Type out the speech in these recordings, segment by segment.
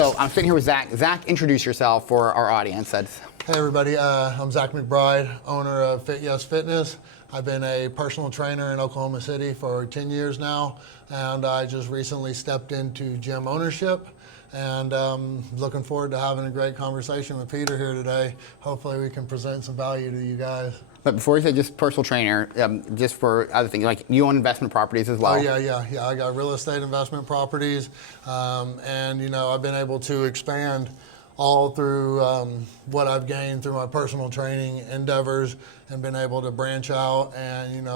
So I'm sitting here with Zach. Zach, introduce yourself for our audience. Hey everybody, I'm Zach McBride, owner of Fit Yes Fitness. I've been a personal trainer in Oklahoma City for 10 years now, and I just recently stepped into gym ownership, and looking forward to having a great conversation with Peter here today. Hopefully we can present some value to you guys. But before you say just personal trainer, just for other things, like you own investment properties as well. Oh yeah. I got real estate investment properties, and I've been able to expand all through what I've gained through my personal training endeavors, and been able to branch out and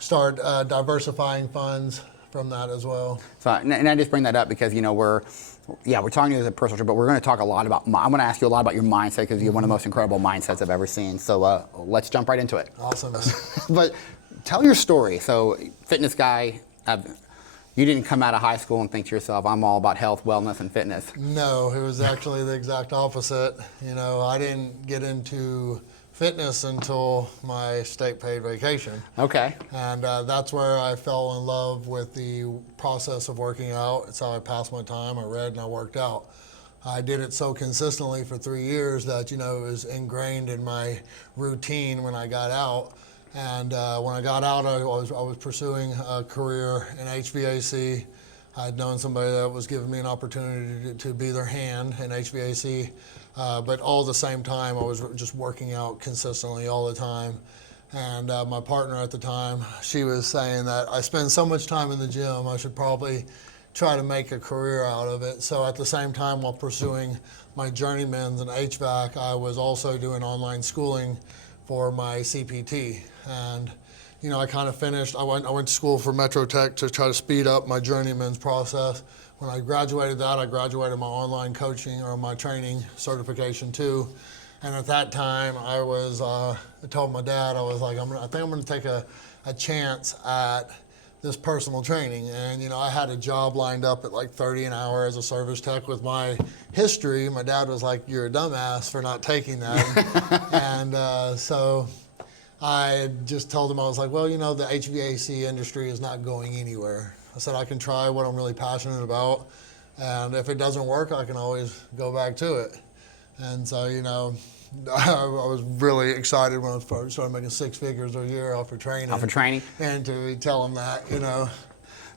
start diversifying funds from that as well. So, and I just bring that up because we're talking to you as a personal trainer, but we're going to talk a lot about. I'm going to ask you a lot about your mindset because you have one of the most incredible mindsets I've ever seen. So let's jump right into it. Awesome. But tell your story. So, fitness guy. You didn't come out of high school and think to yourself, I'm all about health, wellness, and fitness. No, it was actually the exact opposite. I didn't get into fitness until my state paid vacation. Okay. And that's where I fell in love with the process of working out. It's how I passed my time. I read and I worked out. I did it so consistently for 3 years that, it was ingrained in my routine when I got out. And when I got out, I was pursuing a career in HVAC. I had known somebody that was giving me an opportunity to be their hand in HVAC, but all at the same time, I was just working out consistently all the time. And my partner at the time, she was saying that I spend so much time in the gym, I should probably try to make a career out of it. So at the same time, while pursuing my journeyman's in HVAC, I was also doing online schooling for my CPT. And I kind of finished. I went to school for Metro Tech to try to speed up my journeyman's process. When I graduated that, I graduated my online coaching or my training certification too. And at that time, I told my dad, I was like, I think I'm going to take a chance at this personal training. And I had a job lined up at like 30 an hour as a service tech. With my history, my dad was like, you're a dumbass for not taking that. And so I just told him, I was like, well, the HVAC industry is not going anywhere. I said, I can try what I'm really passionate about, and if it doesn't work, I can always go back to it. And so, I was really excited when I started making 6 figures a year off of training. Off of training? And to tell him that,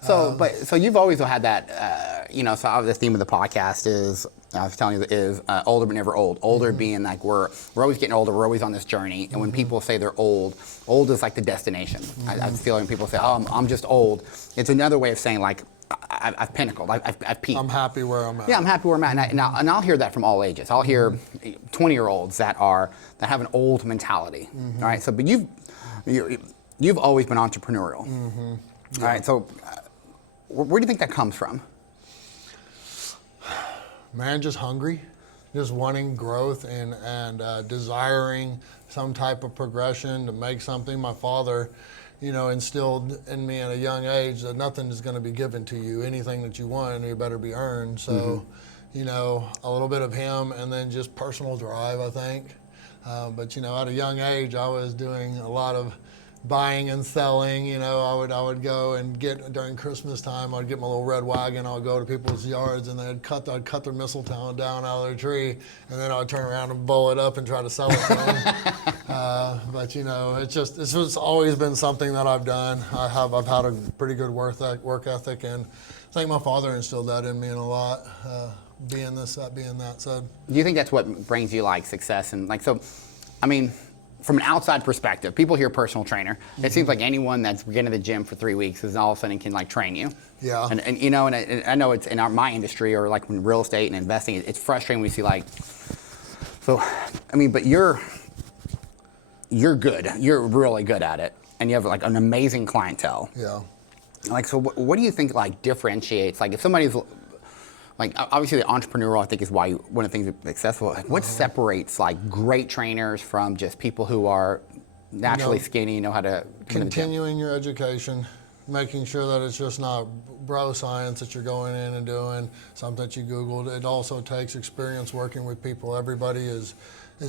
So you've always had that, so the theme of the podcast is, I was telling you, is older but never old. Older being like we're always getting older, we're always on this journey. And when people say they're old is like the destination. I feel like when people say, oh, I'm just old, it's another way of saying like, I've pinnacled, I've peaked. I'm happy where I'm at. Yeah, I'm happy where I'm at. And I'll hear that from all ages. I'll hear 20-year-olds that have an old mentality. All right, so but you've always been entrepreneurial. Yeah. All right, so where do you think that comes from? Man, just hungry, just wanting growth and desiring some type of progression to make something. My father, instilled in me at a young age that nothing is going to be given to you. Anything that you want, you better be earned. So, a little bit of him, and then just personal drive, I think. But at a young age, I was doing a lot of buying and selling. I would go and get, during Christmas time, I'd get my little red wagon, I'd go to people's yards, and I'd cut their mistletoe down out of their tree, and then I'd turn around and bowl it up and try to sell it to them. But it's just always been something that I've done. I've had a pretty good work ethic, and I think my father instilled that in me in a lot. Being that said. Do you think that's what brings you like success and like so? I mean, from an outside perspective, people hear personal trainer. It seems like anyone that's getting to the gym for 3 weeks is all of a sudden can like train you. Yeah. And I know it's in my industry or like in real estate and investing, it's frustrating when you see like, so, I mean, but you're good. You're really good at it. And you have like an amazing clientele. Yeah. Like, so what do you think like differentiates, like if somebody's, like obviously the entrepreneurial I think is why one of the things that's successful. Like what separates like great trainers from just people who are naturally skinny, know how to continuing your education, making sure that it's just not bro science that you're going in and doing, something that you Googled. It also takes experience working with people. Everybody is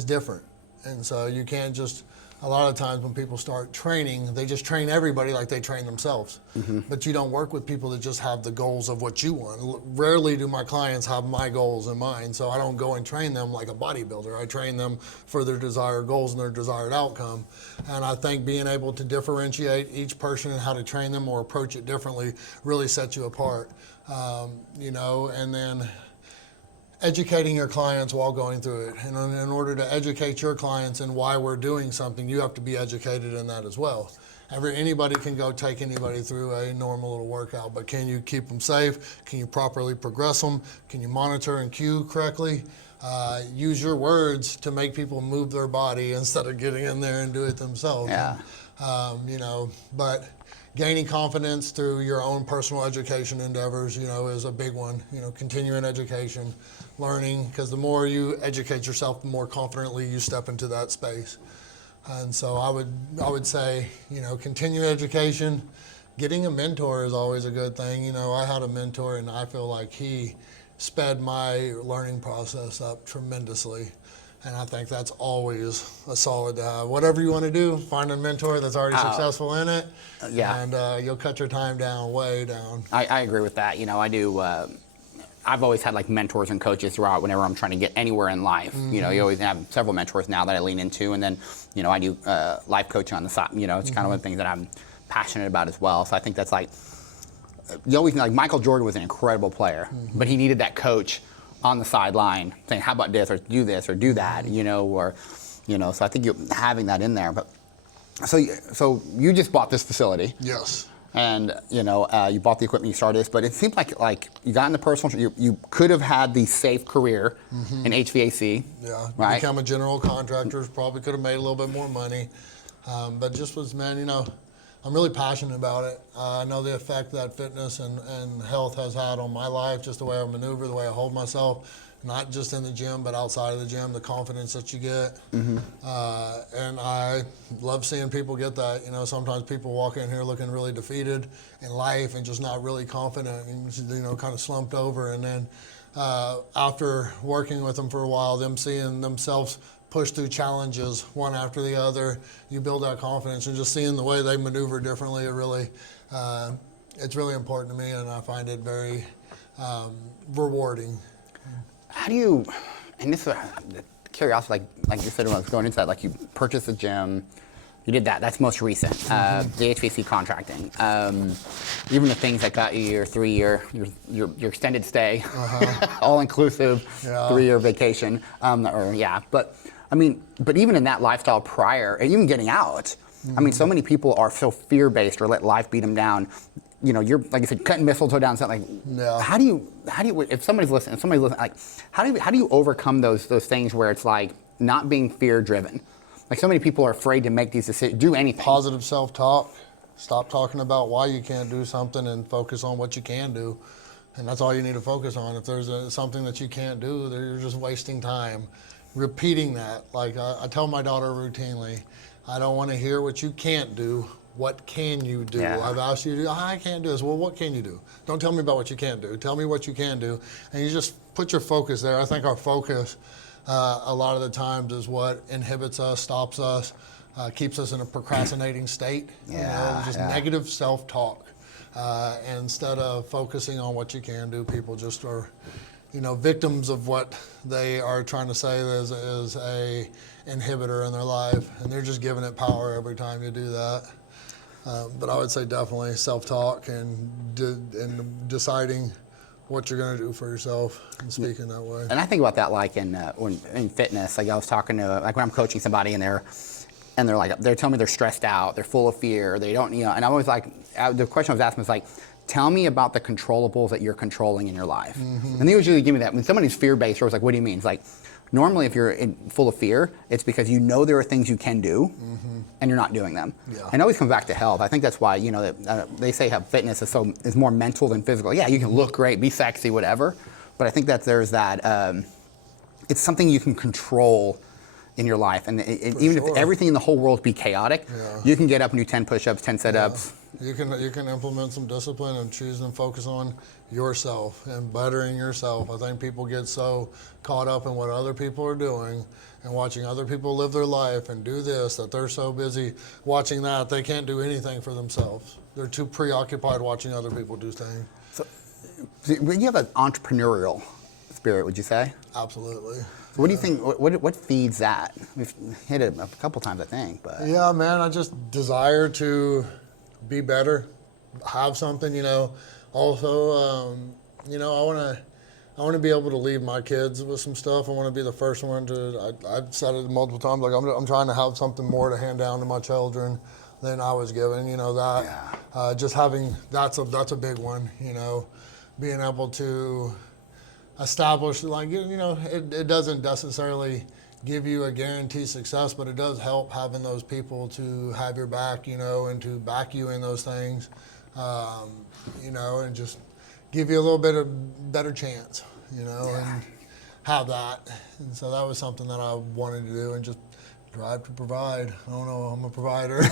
different. And so you can't just a lot of times when people start training, they just train everybody like they train themselves. But you don't work with people that just have the goals of what you want. Rarely do my clients have my goals in mind, so I don't go and train them like a bodybuilder. I train them for their desired goals and their desired outcome. And I think being able to differentiate each person and how to train them or approach it differently really sets you apart. And then educating your clients while going through it. And in order to educate your clients in why we're doing something, you have to be educated in that as well. Anybody can go take anybody through a normal little workout, but can you keep them safe? Can you properly progress them? Can you monitor and cue correctly? Use your words to make people move their body instead of getting in there and do it themselves. Yeah. But gaining confidence through your own personal education endeavors, is a big one. Continuing education, learning, because the more you educate yourself, the more confidently you step into that space. And so I would say, continue education. Getting a mentor is always a good thing. I had a mentor, and I feel like he sped my learning process up tremendously. And I think that's always a solid to have. Whatever you want to do, find a mentor that's already successful in it. Yeah. And you'll cut your time down, way down. I agree with that. I do. I've always had like mentors and coaches throughout whenever I'm trying to get anywhere in life. You always have several mentors now that I lean into. And then, I do life coaching on the side. It's kind of one of the things that I'm passionate about as well. So I think that's like, you always know, like Michael Jordan was an incredible player, but he needed that coach on the sideline saying, how about this, or do this, or do that, so I think you having that in there. But so you just bought this facility. Yes. And, you bought the equipment, you started this, but it seems like you got into personal, you could have had the safe career in HVAC. Yeah, right? Become a general contractor, probably could have made a little bit more money. But just was, I'm really passionate about it. I know the effect that fitness and health has had on my life, just the way I maneuver, the way I hold myself, not just in the gym, but outside of the gym, the confidence that you get. And I love seeing people get that. Sometimes people walk in here looking really defeated in life and just not really confident and, kind of slumped over. And then after working with them for a while, them seeing themselves push through challenges one after the other, you build that confidence, and just seeing the way they maneuver differently, it's really important to me, and I find it very rewarding. How do you, and this is curiosity, like you said when I was going into that, like you purchased a gym, you did that, that's most recent, the HVAC contracting. Even the things that got you your 3-year, your extended stay, all-inclusive 3-year vacation, but even in that lifestyle prior, and even getting out, so many people are so fear-based or let life beat them down. You're, like you said, cutting mistletoe down, something like, how do you, if somebody's listening, like, how do you overcome those things where it's like not being fear-driven? Like, so many people are afraid to make these decisions, do anything. Positive self-talk. Stop talking about why you can't do something and focus on what you can do. And that's all you need to focus on. If there's something that you can't do, you're just wasting time. Repeating that. Like I tell my daughter routinely, I don't want to hear what you can't do. What can you do? Yeah. I've asked you to do, I can't do this. Well, what can you do? Don't tell me about what you can't do. Tell me what you can do. And you just put your focus there. I think our focus a lot of the times is what inhibits us, stops us, keeps us in a procrastinating state. Just negative self-talk. Instead of focusing on what you can do, people just are, victims of what they are trying to say is a inhibitor in their life, and they're just giving it power every time you do that. But I would say definitely self-talk and deciding what you're going to do for yourself and speaking that way. And I think about that like in fitness. Like I was talking to, like when I'm coaching somebody and they're telling me they're stressed out, they're full of fear, they don't, and I'm always like, the question I was asking was like, tell me about the controllables that you're controlling in your life. And they usually give me that. When somebody's fear-based, I was like, what do you mean? It's like, normally if you're full of fear, it's because you know there are things you can do and you're not doing them. Yeah. And it always comes back to health. I think that's why, they say how fitness is more mental than physical. Yeah, you can look great, be sexy, whatever. But I think that there's that, it's something you can control in your life, and even if everything in the whole world be chaotic, you can get up and do 10 push-ups, 10 sit-ups. You can implement some discipline and choose and focus on yourself and bettering yourself. I think people get so caught up in what other people are doing and watching other people live their life and do this, that they're so busy watching that they can't do anything for themselves. They're too preoccupied watching other people do things. So when you have an entrepreneurial spirit, would you say? Absolutely. So what do you think, what feeds that? We've hit it a couple times, I think. But yeah, man, I just desire to be better, have something, Also, I want to be able to leave my kids with some stuff. I want to be the first one to. I've said it multiple times. Like I'm trying to have something more to hand down to my children than I was given. Just having that's a big one. Being able to establish, it doesn't necessarily give you a guaranteed success, but it does help having those people to have your back, and to back you in those things, and just give you a little bit of better chance, and have that. And so that was something that I wanted to do, and just drive to provide. I don't know, I'm a provider.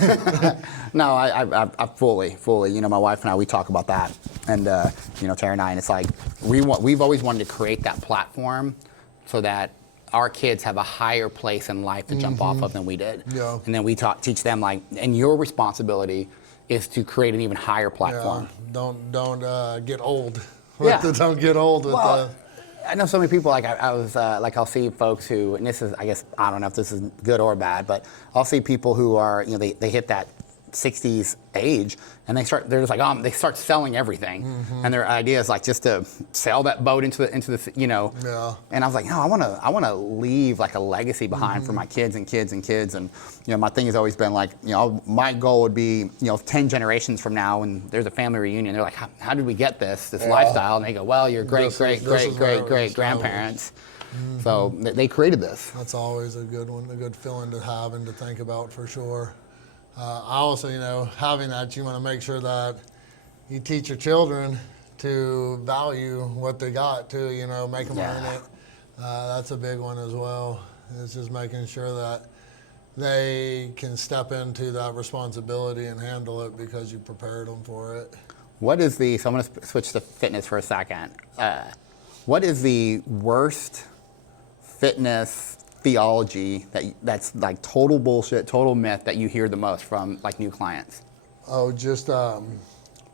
No, I fully, my wife and I, we talk about that. And, Tara and I, and it's like, we've always wanted to create that platform so that our kids have a higher place in life to jump off of than we did. Yeah. And then we teach them, and your responsibility is to create an even higher platform. Yeah. Don't get old. Don't get old with I know so many people, I'll see folks who, and this is, I guess, I don't know if this is good or bad, but I'll see people who are, they hit that 60s age, and they're just like, they start selling everything, and their idea is just to sell that boat into the. Yeah. And I was like, no, I want to leave a legacy behind for my kids and kids and kids, and my thing has always been my goal would be 10 generations from now, and there's a family reunion, they're like, how did we get this lifestyle? And they go, well, your great grandparents. So they created this. That's always a good one, a good feeling to have and to think about for sure. I also, having that, you want to make sure that you teach your children to value what they got too, make them earn it. That's a big one as well. It's just making sure that they can step into that responsibility and handle it because you prepared them for it. So I'm going to switch to fitness for a second. What is the worst fitness theology that's total bullshit, total myth that you hear the most from new clients? Oh, just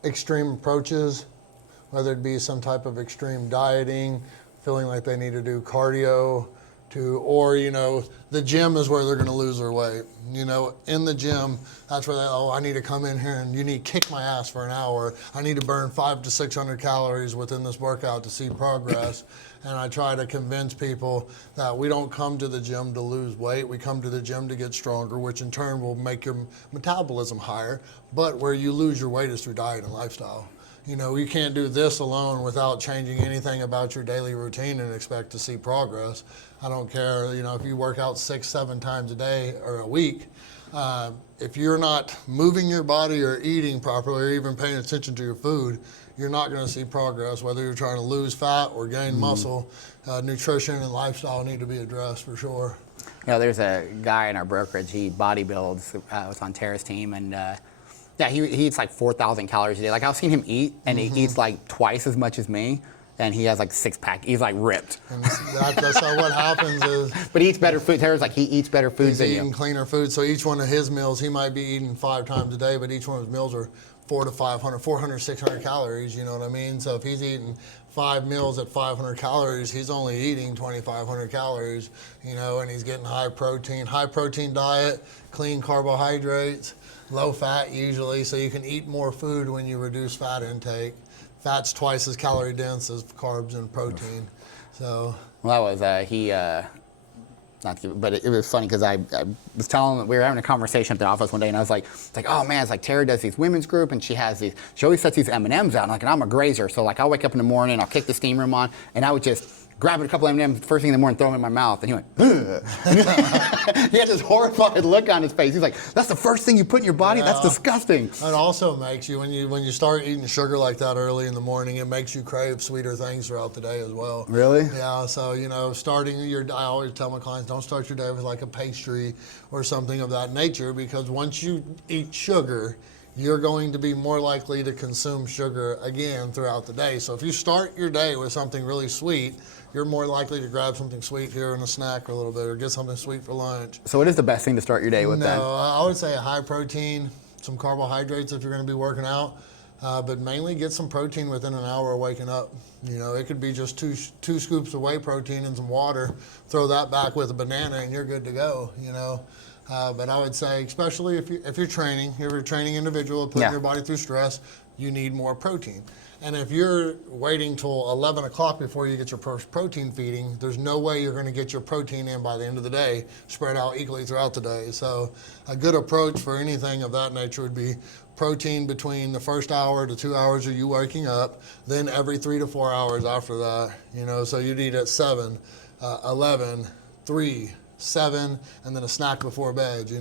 extreme approaches, whether it be some type of extreme dieting, feeling like they need to do cardio, or the gym is where they're going to lose their weight. In the gym, that's where I need to come in here and you need to kick my ass for an hour. I need to burn 500 to 600 calories within this workout to see progress. And I try to convince people that we don't come to the gym to lose weight. We come to the gym to get stronger, which in turn will make your metabolism higher. But where you lose your weight is through diet and lifestyle. You can't do this alone without changing anything about your daily routine and expect to see progress. I don't care, if you work out 6-7 times a day or a week, if you're not moving your body or eating properly or even paying attention to your food, you're not going to see progress, whether you're trying to lose fat or gain muscle. Nutrition and lifestyle need to be addressed for sure. There's a guy in our brokerage, he bodybuilds, was on Tara's team, and he eats 4,000 calories a day. I've seen him eat, and he eats twice as much as me, and he has 6-pack. He's ripped. And that's how what happens is. But he eats better food. Tara's he eats better food than you. He's eating cleaner food, so each one of his meals, he might be eating 5 times a day, but each one of his meals are 400, 600 calories, you know what I mean? So if he's eating 5 meals at 500 calories, he's only eating 2,500 calories, and he's getting high protein diet, clean carbohydrates, low fat usually, so you can eat more food when you reduce fat intake. Fat's twice as calorie dense as carbs and protein. So. Well, that was, but it was funny because I was telling him, we were having a conversation at the office one day, and I was like, oh man, it's Tara does these women's group, and she always sets these M&Ms out, and I'm a grazer, so I'll wake up in the morning, I'll kick the steam room on, and I would just grabbing a couple M&Ms first thing in the morning, throw them in my mouth. And he went, ugh. He had this horrified look on his face. He's like, that's the first thing you put in your body? That's disgusting. It also makes you, when you start eating sugar like that early in the morning, it makes you crave sweeter things throughout the day as well. Really? Yeah, so, starting I always tell my clients, don't start your day with like a pastry or something of that nature, because once you eat sugar, you're going to be more likely to consume sugar again throughout the day. So if you start your day with something really sweet, you're more likely to grab something sweet here and a snack for a little bit, or get something sweet for lunch. So what is the best thing to start your day with then? I would say a high protein, some carbohydrates if you're going to be working out, but mainly get some protein within an hour of waking up. It could be just two scoops of whey protein and some water. Throw that back with a banana and you're good to go. But I would say, especially if you're training, you're a training individual, putting your body through stress, you need more protein. And if you're waiting till 11 o'clock before you get your first protein feeding, there's no way you're going to get your protein in by the end of the day, spread out equally throughout the day. So a good approach for anything of that nature would be protein between the first hour to 2 hours of you waking up, then every 3 to 4 hours after that. So you'd eat at 7, 11, 3, 7, and then a snack before bed,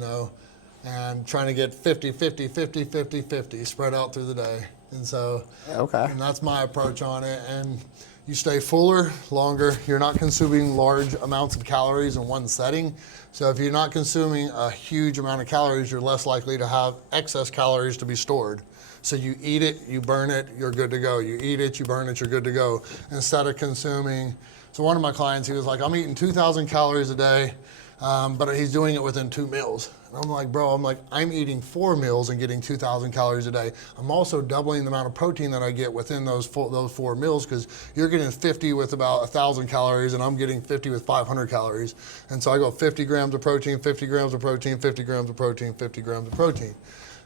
and trying to get 50, 50, 50, 50, 50 spread out through the day. And so, and that's my approach on it. And you stay fuller longer. You're not consuming large amounts of calories in one setting. So if you're not consuming a huge amount of calories, you're less likely to have excess calories to be stored. So you eat it, you burn it, you're good to go. You eat it, you burn it, you're good to go. Instead of consuming, so one of my clients, he was like, I'm eating 2,000 calories a day, but he's doing it within 2 meals. And I'm like, bro, I'm eating 4 meals and getting 2,000 calories a day. I'm also doubling the amount of protein that I get within those 4 meals, because you're getting 50 with about 1,000 calories and I'm getting 50 with 500 calories. And so I go 50 grams of protein, 50 grams of protein, 50 grams of protein, 50 grams of protein.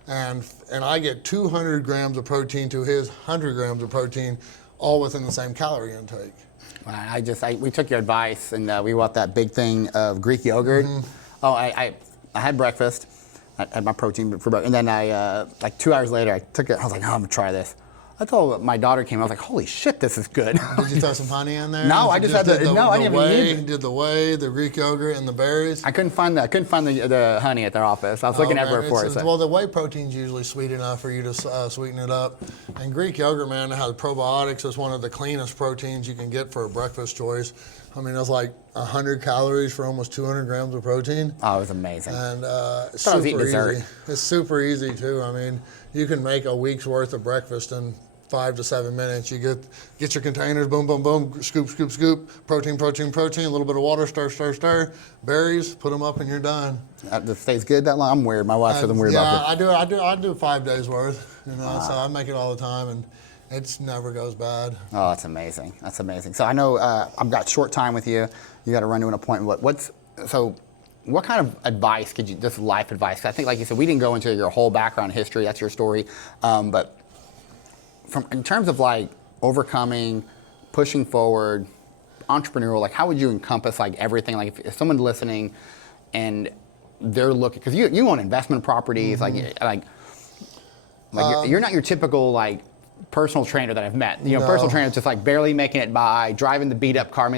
And I get 200 grams of protein to his 100 grams of protein, all within the same calorie intake. We took your advice and we bought that big thing of Greek yogurt. Mm-hmm. I had breakfast. I had my protein for breakfast, and then like 2 hours later, I took it. I was like, I'm gonna try this. I told my daughter came. I was like, holy shit, this is good. Did you throw some honey in there? No, I just had the no. I didn't even need it. Did the whey, the Greek yogurt, and the berries? I couldn't find the honey at their office. I was looking everywhere for it. Well, the whey protein's usually sweet enough for you to sweeten it up. And Greek yogurt, man, it has probiotics. It's one of the cleanest proteins you can get for a breakfast choice. It's like 100 calories for almost 200 grams of protein. Oh, it was amazing. And super easy. It's super easy too. You can make a week's worth of breakfast in 5 to 7 minutes. You get your containers, boom, boom, boom, scoop, scoop, scoop, protein, protein, protein, a little bit of water, stir, stir, stir, berries, put them up and you're done. That stays good that long? I'm weird. My wife says I'm weird about it. Yeah, I do 5 days worth, so I make it all the time, and it never goes bad. Oh, that's amazing. That's amazing. So I know I've got short time with you. You got to run to an appointment. What kind of advice could you, just life advice? I think, like you said, we didn't go into your whole background history. That's your story. But in terms of like overcoming, pushing forward, entrepreneurial, like how would you encompass like everything? Like if someone's listening and they're looking, because you own investment properties, mm-hmm. You're not your typical like personal trainer that I've met. No. Personal trainer just like barely making it by, driving the beat up car.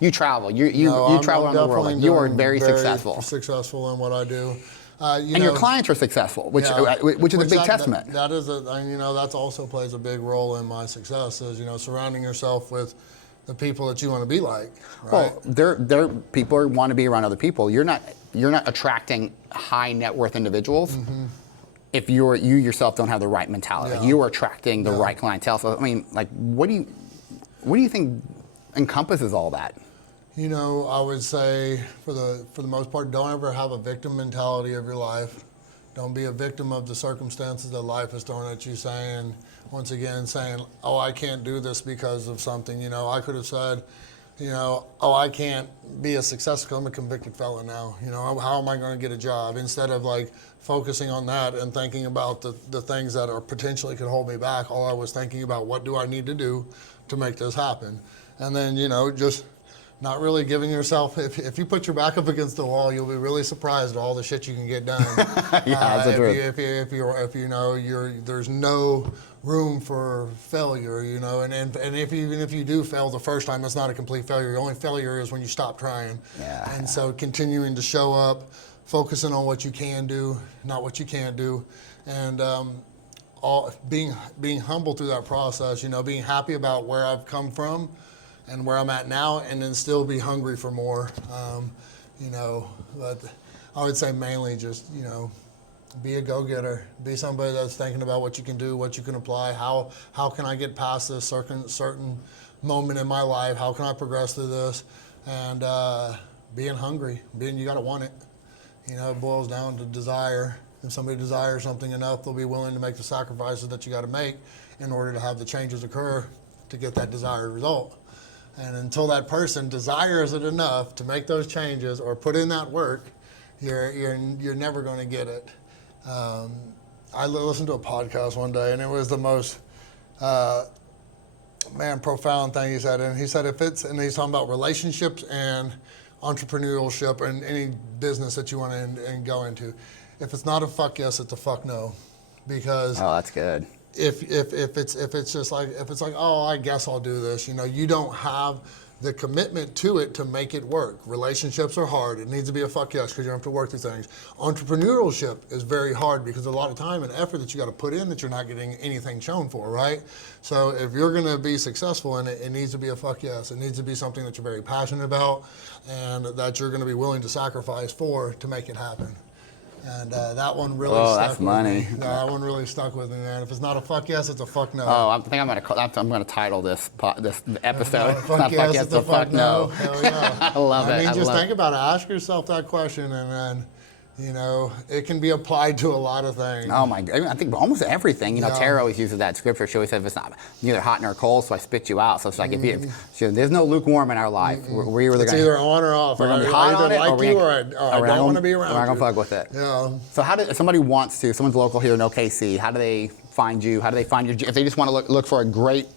You travel. You travel around the world. Like, you are very successful. Successful in what I do. And your clients are successful, which is a big testament. That's also plays a big role in my success. Is surrounding yourself with the people that you want to be like. Right? Well, they're people who want to be around other people. You're not attracting high net worth individuals. Mm-hmm. If you yourself don't have the right mentality. Yeah. You are attracting the right clientele. So what do you think encompasses all that? I would say for the most part, don't ever have a victim mentality of your life. Don't be a victim of the circumstances that life is throwing at you, saying, oh, I can't do this because of something. I could have said, oh, I can't be a successful, I'm a convicted felon now. How am I going to get a job? Instead of focusing on that and thinking about the things that are potentially could hold me back, all I was thinking about, what do I need to do to make this happen? And then, just not really giving yourself, if you put your back up against the wall, you'll be really surprised at all the shit you can get done. Yeah, that's true. If you know there's no room for failure, you know, and even if you do fail the first time, it's not a complete failure. The only failure is when you stop trying. Yeah. And so continuing to show up, focusing on what you can do, not what you can't do, and being humble through that process, you know, being happy about where I've come from and where I'm at now, and then still be hungry for more, you know, but I would say mainly just, you know, be a go-getter. Be somebody that's thinking about what you can do, what you can apply. How can I get past this certain moment in my life? How can I progress through this? And being hungry. You got to want it. You know, it boils down to desire. If somebody desires something enough, they'll be willing to make the sacrifices that you got to make in order to have the changes occur to get that desired result. And until that person desires it enough to make those changes or put in that work, you're never going to get it. I listened to a podcast one day, and it was the most profound thing he said. And he said and he's talking about relationships and entrepreneurship and any business that you want to go into. If it's not a fuck yes, it's a fuck no, because that's good. If it's like, oh, I guess I'll do this, you know, you don't have the commitment to it to make it work. Relationships are hard. It needs to be a fuck yes because you have to work through things. Entrepreneurship is very hard because there's a lot of time and effort that you got to put in that you're not getting anything shown for, right? So if you're going to be successful in it, it needs to be a fuck yes. It needs to be something that you're very passionate about and that you're going to be willing to sacrifice for to make it happen. And that one really stuck with me. That one really stuck with me, man. If it's not a fuck yes, it's a fuck no. Oh, I think I'm gonna title this episode. It's not fuck yes, it's a fuck no. Hell yeah. I love it. I mean, just think about it. Ask yourself that question, and then, you know, it can be applied to a lot of things. Oh my God! I think almost everything. You know, Tara always uses that scripture. She always says, "If it's not neither hot nor cold, so I spit you out." So it's like there's no lukewarm in our life. We're either on or off. We're gonna be hot on it, or I don't want to be around. We're not gonna fuck with it. Yeah. So if somebody wants to, someone's local here in OKC, how do they find you? How do they find your? If they just want to look for a great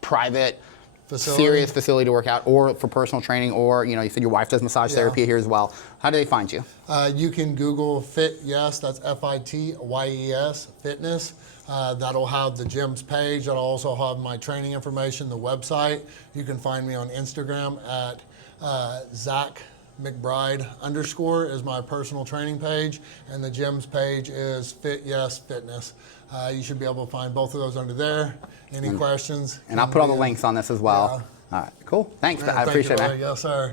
private serious facility to work out, or for personal training, or you said your wife does massage therapy here as well. How do they find you? You can Google FitYes, that's FITYES, fitness. That'll have the gym's page. That'll also have my training information, the website. You can find me on Instagram at Zach McBride _ is my personal training page, and the gym's page is FitYes Fitness. You should be able to find both of those under there. Any questions? And I'll put all the links on this as well. Yeah. All right, cool. Thanks. Man, I appreciate it, man. Yes, sir.